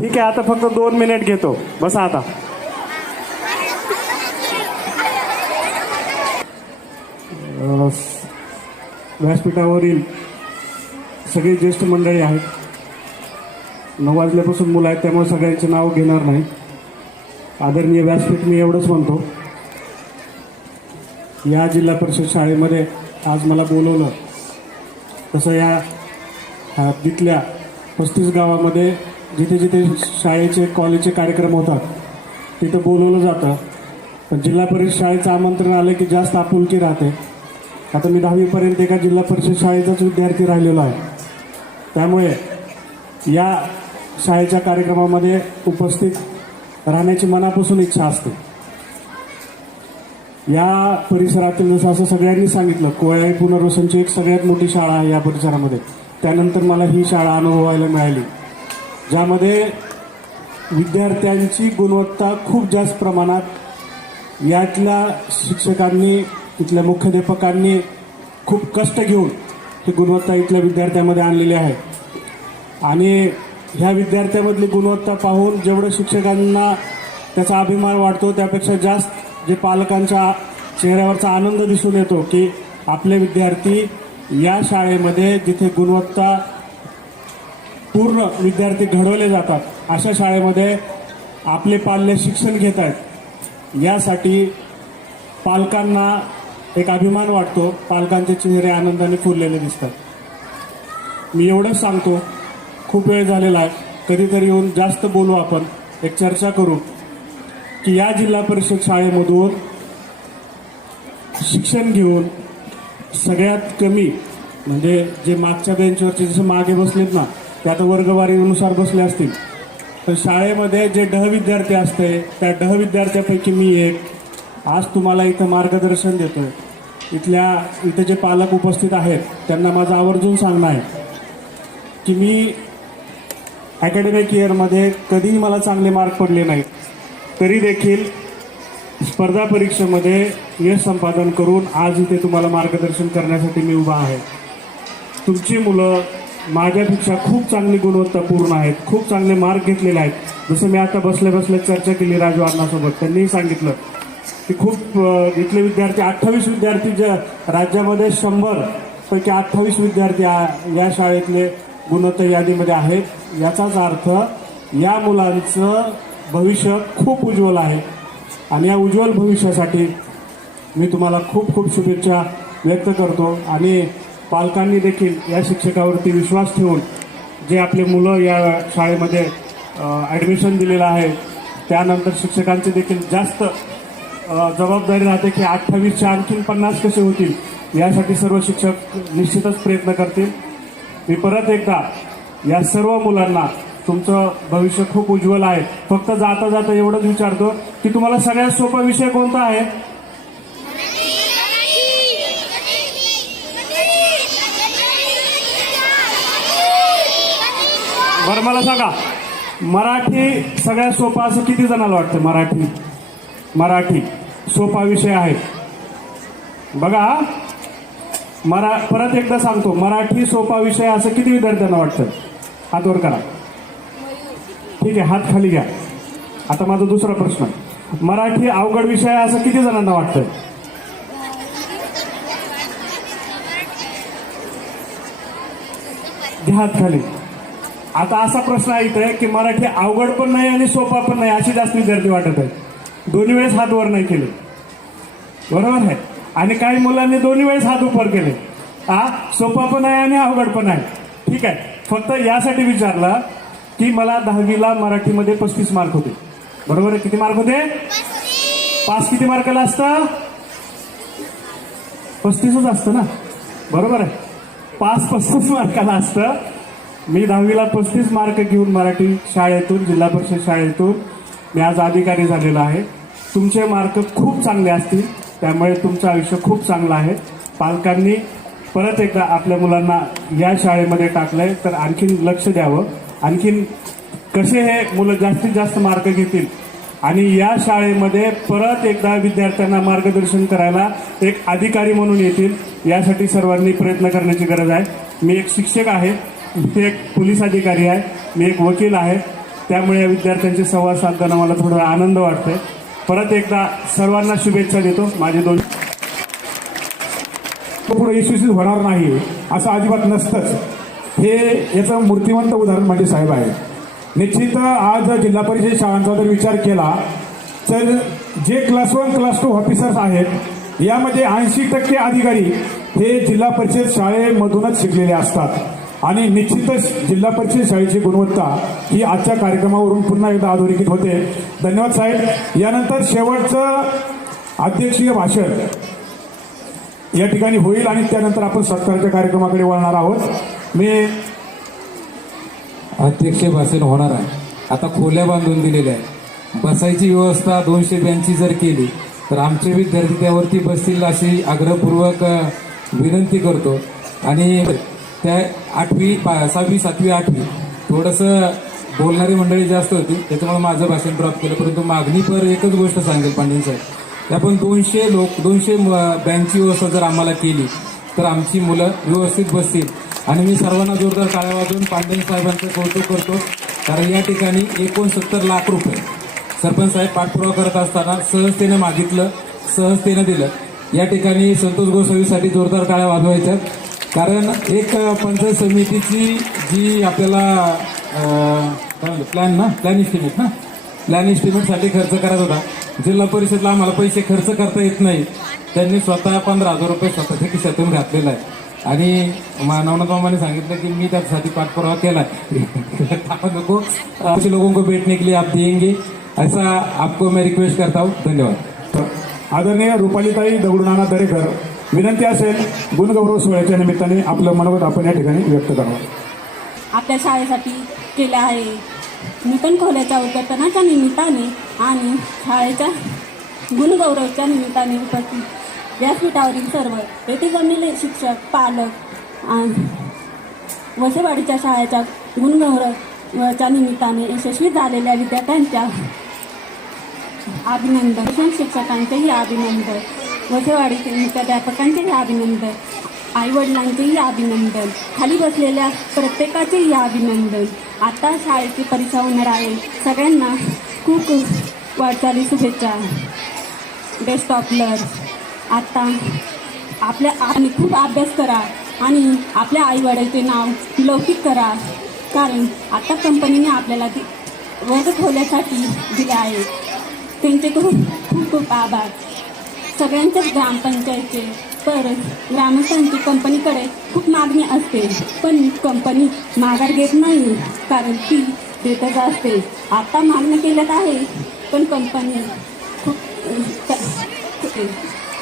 ठीक आहे आता फक्त दोन मिनिट घेतो. बसा आता. व्यासपीठावरील सगळी ज्येष्ठ मंडळी आहेत. नऊ वाजल्यापासून मुलं आहेत त्यामुळे सगळ्यांचे नाव घेणार नाही. आदरणीय व्यासपीठ मी एवढंच म्हणतो. या जिल्हा परिषद शाळेमध्ये आज मला बोलवलं. तसं या तिथल्या पस्तीस गावामध्ये जिथे जिथे शाळेचे कॉलेजचे कार्यक्रम होतात तिथं बोलवलं जातं. पण जिल्हा परिषद शाळेचं आमंत्रण आलं की जास्त आपुलकी राहते. आता मी दहावीपर्यंत एका जिल्हा परिषद शाळेचाच विद्यार्थी राहिलेलो आहे. त्यामुळे या शाळेच्या कार्यक्रमामध्ये उपस्थित राहण्याची मनापासून इच्छा असते. या परिसरातील जसं असं सगळ्यांनी सांगितलं कोळाई पुनर्वसनची एक सगळ्यात मोठी शाळा आहे या परिसरामध्ये. त्यानंतर मला ही शाळा अनुभवायला मिळाली. ज्यामध्ये विद्यार्थ्यांची गुणवत्ता खूप जास्त प्रमाणात यातल्या शिक्षकांनी इथल्या मुख्याध्यापकांनी खूप कष्ट घेऊन ही गुणवत्ता इथल्या विद्यार्थ्यांमध्ये आणलेली आहे. आणि ह्या विद्यार्थ्यामधली गुणवत्ता पाहून जेवढं शिक्षकांना त्याचा अभिमान वाटतो त्यापेक्षा जास्त जे पालकांच्या चेहऱ्यावरचा आनंद दिसून येतो की आपले विद्यार्थी या शाळेमध्ये जिथे गुणवत्ता पूर्ण विद्यार्थी घडवले जातात. अशा शाळेमध्ये आपले पाल्य शिक्षण घेत आहेत. यासाठी पालकांना एक अभिमान वाटतो. पालकांचे चेहरे आनंदाने फुललेले दिसतात. मी एवढंच सांगतो. खूप वेळ झालेला आहे. कधीतरी येऊन जास्त बोलू आपण. एक चर्चा करू की या जिल्हा परिषद शाळेमधून शिक्षण घेऊन सगळ्यात कमी म्हणजे जे मागच्या बेंचवरचे जसे मागे बसलेत ना ते आता वर्गवारीनुसार बसले असतील. तर शाळेमध्ये जे डह विद्यार्थी असते त्या डह विद्यार्थ्यापैकी मी एक. आज तुम्हाला इथं मार्गदर्शन देतो इथल्या इथे जे पालक उपस्थित आहेत त्यांना माझं आवर्जून सांगणं आहे की मी अकॅडमिक इयरमध्ये कधीही मला चांगले मार्क पडले नाहीत. तरी देखील स्पर्धा परीक्षेमध्ये यश संपादन करून आज इथे तुम्हाला मार्गदर्शन करण्यासाठी मी उभा आहे. तुमची मुलं माझ्यापेक्षा खूप चांगली गुणवत्तापूर्ण आहेत. खूप चांगले मार्क घेतलेले आहेत. जसं मी आता बसल्या बसल्या चर्चा केली राजू अण्णासोबत त्यांनीही सांगितलं की खूप इथले विद्यार्थी अठ्ठावीस विद्यार्थी ज्या राज्यामध्ये शंभर पैकी अठ्ठावीस विद्यार्थी आ- या शाळेतले गुणवत्ता यादीमध्ये आहेत. याचाच अर्थ या मुलांचं भविष्य खूप उज्ज्वल आहे. आणि या उज्ज्वल भविष्यासाठी मी तुम्हाला खूप खूप शुभेच्छा व्यक्त करतो. आणि पालकांनी देखील या शिक्षकावरती विश्वास ठेवून जे आपले मुलं या शाळेमध्ये ॲडमिशन दिलेलं आहे त्यानंतर शिक्षकांची देखील जास्त जबाबदारी राहते की अठ्ठावीसच्या आणखीन पन्नास कसे होतील यासाठी सर्व शिक्षक निश्चितच प्रयत्न करतील. मी परत एकदा या सर्व मुलांना तुमचं भविष्य खूप उज्ज्वल आहे. फक्त जाता जाता एवढंच विचारतो की तुम्हाला सगळ्यात सोपा विषय कोणता आहे? बरं मला सांगा मराठी सगळ्यात सोपा असं किती जणांना वाटतं मराठी? मराठी सोपा विषय आहे. बघा मरा परत एकदा सांगतो मराठी सोपा विषय असं किती विद्यार्थ्यांना वाटतं? हात वर करा. ठीक आहे हात खाली घ्या. आता माझा दुसरा प्रश्न. मराठी अवघड विषय असं किती जणांना वाटतं? घ्या हात खाली. आता असा प्रश्न आहे इथे की मराठी अवघड पण नाही आणि सोपा पण नाही अशी जास्त विद्यार्थी वाटत आहेत. दोन्ही वेळेस हात वर नाही केले. बरोबर आहे? आणि काही मुलांनी दोन्ही वेळेस हात उपर केले. हा सोपा पण आहे आणि अवघड पण आहे. ठीक आहे. फक्त यासाठी विचारलं की मला दहावीला मराठीमध्ये पस्तीस मार्क होते. बरोबर आहे? किती मार्क होते? पास किती मार्काला असतं? पस्तीसच असतं ना? बरोबर आहे? पाच पस्तीस मार्काला असतं. मी दहावीला पस्तीस मार्क घेऊन मराठी शाळेतून जिल्हा परिषद शाळेतून मी आज अधिकारी झालेलो आहे. तुमचे मार्क खूप चांगले असतील त्यामुळे तुमचं आयुष्य खूप चांगलं आहे. पालकांनी परत एकदा आपल्या मुलांना या शाळेमध्ये टाकलंय तर आणखीन लक्ष द्यावं. आणखीन कसे हे मुलं जास्तीत जास्त मार्क घेतील? आणि या शाळेमध्ये परत एकदा विद्यार्थ्यांना मार्गदर्शन करायला एक अधिकारी म्हणून येतील यासाठी सर्वांनी प्रयत्न करण्याची गरज आहे. मी एक शिक्षक आहे मी एक पोलीस अधिकारी आहे. मी एक वकील आहे. त्यामुळे या विद्यार्थ्यांशी संवाद साधताना मला थोडा आनंद वाटतोय. परत एकदा सर्वांना शुभेच्छा देतो. माझे दोन पुढे यशस्वी होणार नाही असं अजिबात नसतंच. हे याचं मूर्तिवंत उदाहरण म्हणजे साहेब आहे. निश्चित आज जिल्हा परिषद शाळांचा जर विचार केला तर जे class one class two officers आहेत यामध्ये ऐंशी टक्के अधिकारी हे जिल्हा परिषद शाळेमधूनच शिकलेले असतात. आणि निश्चितच जिल्हा परिषद शाळेची गुणवत्ता ही आजच्या कार्यक्रमावरून पुन्हा एकदा अधोरेखित होते. धन्यवाद साहेब. यानंतर शेवटचं अध्यक्षीय भाषण या ठिकाणी होईल आणि त्यानंतर आपण सत्काराच्या कार्यक्रमाकडे वळणार आहोत. मी अध्यक्ष भाषण होणार आहे. आता खोल्या बांधून दिलेल्या आहे बसायची व्यवस्था दोनशे ब्याऐंशी जर केली तर आमचे विद्यार्थी त्यावरती बसतील अशी आग्रहपूर्वक विनंती करतो. आणि त्या आठवी पा सहावी सातवी आठवी थोडंसं बोलणारी मंडळी जास्त होती. त्याच्यामुळे माझं भाषण ड्रॉप केलं. परंतु मागणी पर एकच गोष्ट सांगेल पांडेन साहेब. की आपण दोनशे लोक दोनशे बँकची व्यवस्था जर आम्हाला केली तर आमची मुलं व्यवस्थित बसतील. आणि मी सर्वांना जोरदार काळ्या वाजवून पांडेन साहेबांचं कौतुक करतो. कारण या ठिकाणी एकोणसत्तर लाख रुपये सरपंच साहेब पाठपुरावा करत असताना सहजतेनं मागितलं सहजतेनं दिलं. या ठिकाणी संतोष गोसावीसाठी जोरदार काळ्या वाजवायच्या. कारण एक पंचायत समितीची जी आपल्याला प्लॅन ना प्लॅन इस्टिमेट ना प्लॅन इस्टिमेटसाठी खर्च करायचा होता. जिल्हा परिषदला आम्हाला पैसे खर्च करता येत नाही. त्यांनी स्वतः पंधरा हजार रुपये स्वतःच्या खिशातून घातलेला आहे. आणि मा- नवनाथ मामाने सांगितलं की मी त्यासाठी पाठपुरावा केला आहे आपण नको ऐसे लोगों को बैठने के लिए आप देंगे. ऐसा आपको मैं रिक्वेस्ट करता हूँ. धन्यवाद. आदरणीय रुपालीताई दगडूनाना दरेकर विनंती असेल गुणगौरव सोहळ्याच्या निमित्ताने आपलं मनोगत आपण या ठिकाणी व्यक्त करावं. आपल्या शाळेसाठी केलं आहे. नूतन खोल्याच्या उद्घाटनाच्या निमित्ताने आणि शाळेच्या गुणगौरवच्या निमित्ताने उपस्थित. व्यासपीठावरील सर्व येथे जमलेले शिक्षक पालक आणि वसेवाडीच्या शाळेच्या गुणगौरवच्या निमित्ताने यशस्वी झालेल्या विद्यार्थ्यांच्या अभिनंदन. शिक्षकांचेही अभिनंदन. वसेवाडीचे मुख्याध्यापकांचेही अभिनंदन आईवडिलांचेही अभिनंदन खाली बसलेल्या प्रत्येकाचेही अभिनंदन. आता शाळेची परीक्षा होणार आहे. सगळ्यांना खूप वाटचाली शुभेच्छा. बेस्ट ऑफ लक आता आपल्या आणि खूप अभ्यास करा आणि आपल्या आईवडिलांचे नाव लौकिक करा. कारण आता कंपनीने आपल्याला ती वर्ग खोल्यासाठी दिले आहे. त्यांचे खूप खूप खूप आभार. सगळ्यांच्याच ग्रामपंचायतचे तर ग्रामस्थांची कंपनीकडे खूप मागणी असते. पण कंपनी माघार घेत नाही कारण ती देतच असते. आता मागणं केल्यात आहे पण कंपनी खूप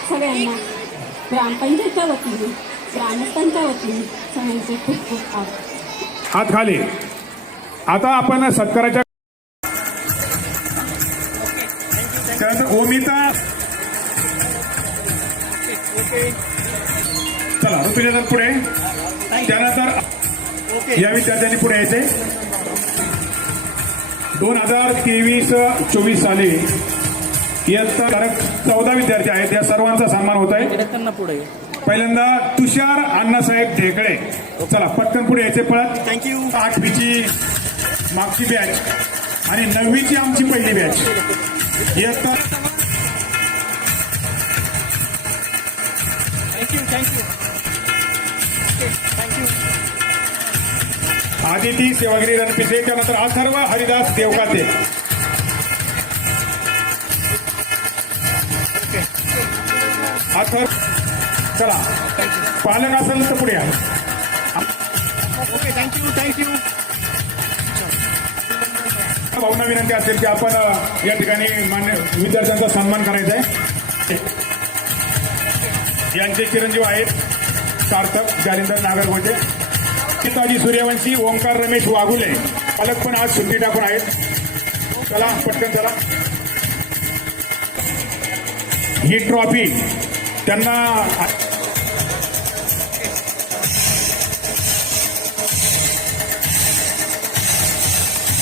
सगळ्यांना ग्रामपंचायतच्या वतीने ग्रामस्थांच्या वतीने सगळ्यांचे खूप खूप आभार. हात खाली. आता आपण सत्काराच्या ओमिता चला ऋतुजा पुढे त्यानंतर या विद्यार्थ्यांनी पुढे यायचे. दोन हजार तेवीस चोवीस साली इयत्ता चौदा विद्यार्थी आहेत. या सर्वांचा सन्मान होत आहे. पहिल्यांदा तुषार अण्णासाहेब ढेकळे. चला पटकन पुढे यायचे पळत. थँक्यू आठवीची मागची बॅच आणि नववीची आमची पहिली बॅच. इयत्ता आदिती सेवागिरी रणपिसे त्यानंतर अथर्व हरिदास देवकाते. अथर्व चला. पालक असेल तर पुढे या ओके थँक्यू थँक्यू भावना विनंती असेल की आपण या ठिकाणी मान्य विद्यार्थ्यांचा सन्मान करायचा आहे. यांचे चिरंजीव आहेत. सार्थक जालिंदर नागरगोटे पिताजी सूर्यवंशी ओंकार रमेश वाघुले. पालक पण आज सुट्टी टाकून आहेत. चला पटकन चला. ही ट्रॉफी त्यांना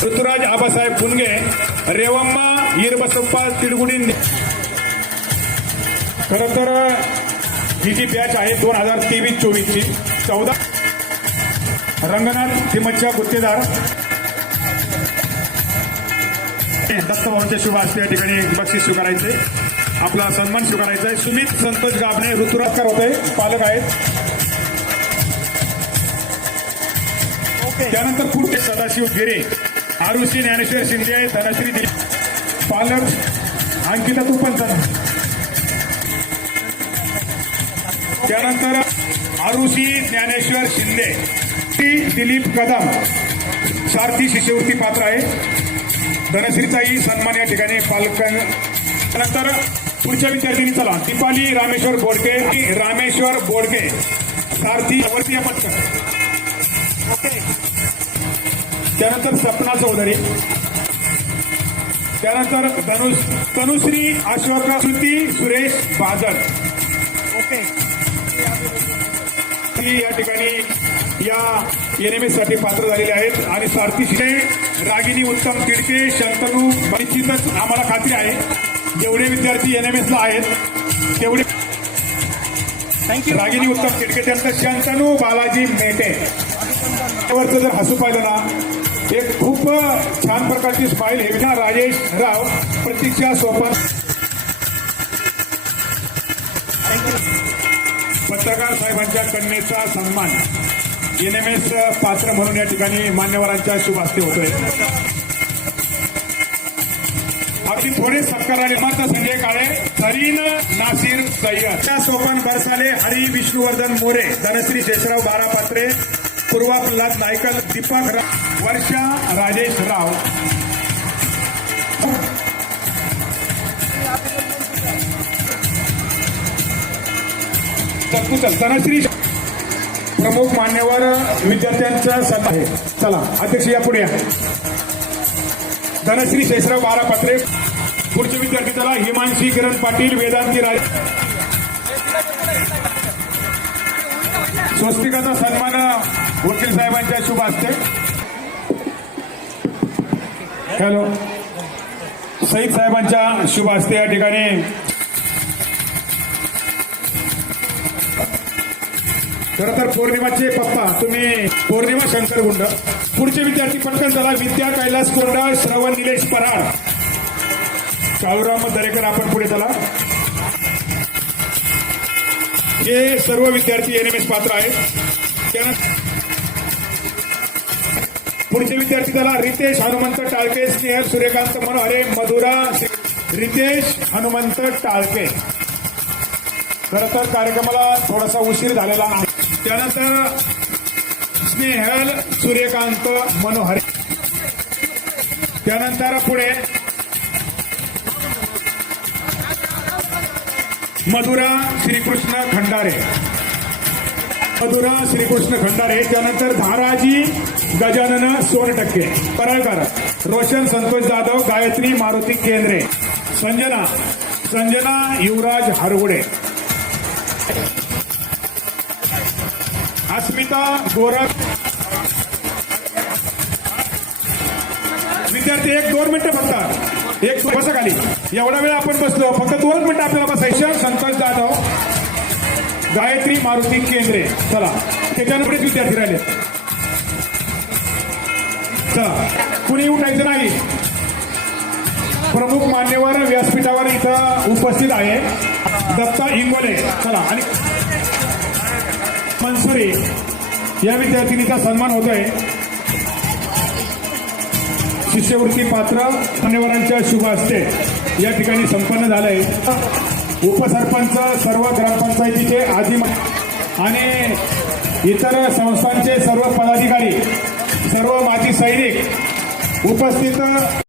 ऋतुराज आबासाहेब पुनगे रेवम्मा हिरबसप्पा तिडगुडी खरं तर ही जी बॅच आहे दोन हजार तेवीस चोवीसची. चौदा रंगनाथ तिमच्च्या गुत्तेदार. दत्तभाऊंच्या शुभ हस्ते या ठिकाणी बक्षीस स्वीकारायचे. आपला सन्मान स्वीकारायचा आहे. सुमित संतोष गाबणे ऋतुराजकर होते. पालक आहेत. त्यानंतर पुढे सदाशिव गिरे. आरुषी ज्ञानेश्वर शिंदे धनश्री पालक. अंकिता तू त्यानंतर आरुषी ज्ञानेश्वर शिंदे ती दिलीप कदम सारथी शिष्यवृत्ती पात्र आहे. धनश्रीचाही सन्मान या ठिकाणी पालकां त्यानंतर पुढच्या विद्यार्थिनी चला दीपाली रामेश्वर बोडके रामेश्वर बोडके सारथी वरती या त्यानंतर सपना चौधरी. त्यानंतर धनुष तनुश्री अशोक श्रुती सुरेश बादल. ओके. ती या ठिकाणी या एनएमएससाठी पात्र झालेले आहेत. आणि सारथी शिरे रागिनी उत्तम तिडके शंतनू निश्चितच आम्हाला खात्री आहे. जेवढे विद्यार्थी एनएमएस ला आहेत तेवढे रागिनी उत्तम तिडके त्यानंतर शंतनू बालाजी मेटे. वरचं जर हसू पाहिलं ना एक खूप छान प्रकारची स्माईल हे राजेश राव प्रतीक्षा सोपान पत्रकार साहेबांच्या कन्येचा सन्मान. एनएमएस पात्र म्हणून या ठिकाणी मान्यवरांच्या शुभ हस्ते होतोय. अगदी थोडे सत्कार आणि मत संजय काळे सरीन नासिर सय्यद. त्या सोपान बरसाले हरी विष्णुवर्धन मोरे धनश्री शेषराव बारापात्रे पूर्वा प्रल्हाद नायकल दीपक वर्षा राजेश राव. तरतूद असताना श्री प्रमुख मान्यवर विद्यार्थ्यांचा सल्ला आहे. चला अध्यक्ष या पुढे या. धनश्री शेषराव बारापत्रे पुढचे विद्यार्थी चला हिमांशी किरण पाटील वेदांती राज स्वस्तिकाचा सन्मान वकील साहेबांच्या शुभ असते हॅलो सईद साहेबांच्या शुभ असते या ठिकाणी खरं तर पौर्णिमाचे पप्पा तुम्ही पौर्णिमा शंकर गुंड. पुढचे विद्यार्थी पटकन झाला विद्या कैलास कोंडा श्रवण निलेश पराड. काळूराम दरेकर आपण पुढे झाला हे सर्व विद्यार्थी एनएमएस पात्र आहेत. त्यानंतर पुढचे विद्यार्थी झाला रितेश हनुमंत टाळके स्नेहल सूर्यकांत मनोहरे मधुरा रितेश हनुमंत टाळके. खरं तर कार्यक्रमाला थोडासा उशीर झालेला आहे. त्यानंतर स्नेहल सूर्यकांत मनोहरे. त्यानंतर पुढे मधुरा श्रीकृष्ण खंडारे. मधुरा श्रीकृष्ण खंडारे त्यानंतर धाराजी गजानन सोनटक्के. परळकर रोशन संतोष जाधव गायत्री मारुती केंद्रे. संजना संजना युवराज हरगुडे अस्मिता गोरख. विद्यार्थी एक दोन मिनिटं फक्त एक बस खाली. एवढा वेळ आपण बसलो. फक्त दोन मिनिटं आपल्याला बसायचं संतोष जाधव गायत्री मारुती केंद्रे. चला. त्याच्यानंतरच विद्यार्थी राहिले. चला. कुणी उठायचं नाही. प्रमुख मान्यवर व्यासपीठावर इथं उपस्थित आहे. दत्ता इंगोले. चला. आणि मनसुरे या विद्यार्थिनीचा सन्मान होतोय. शिष्यवृत्ती पात्र मान्यवरांच्या शुभ हस्ते या ठिकाणी संपन्न झालंय. उपसरपंच सर्व ग्रामपंचायतीचे आदिम आणि इतर संस्थांचे सर्व पदाधिकारी सर्व माजी सैनिक उपस्थित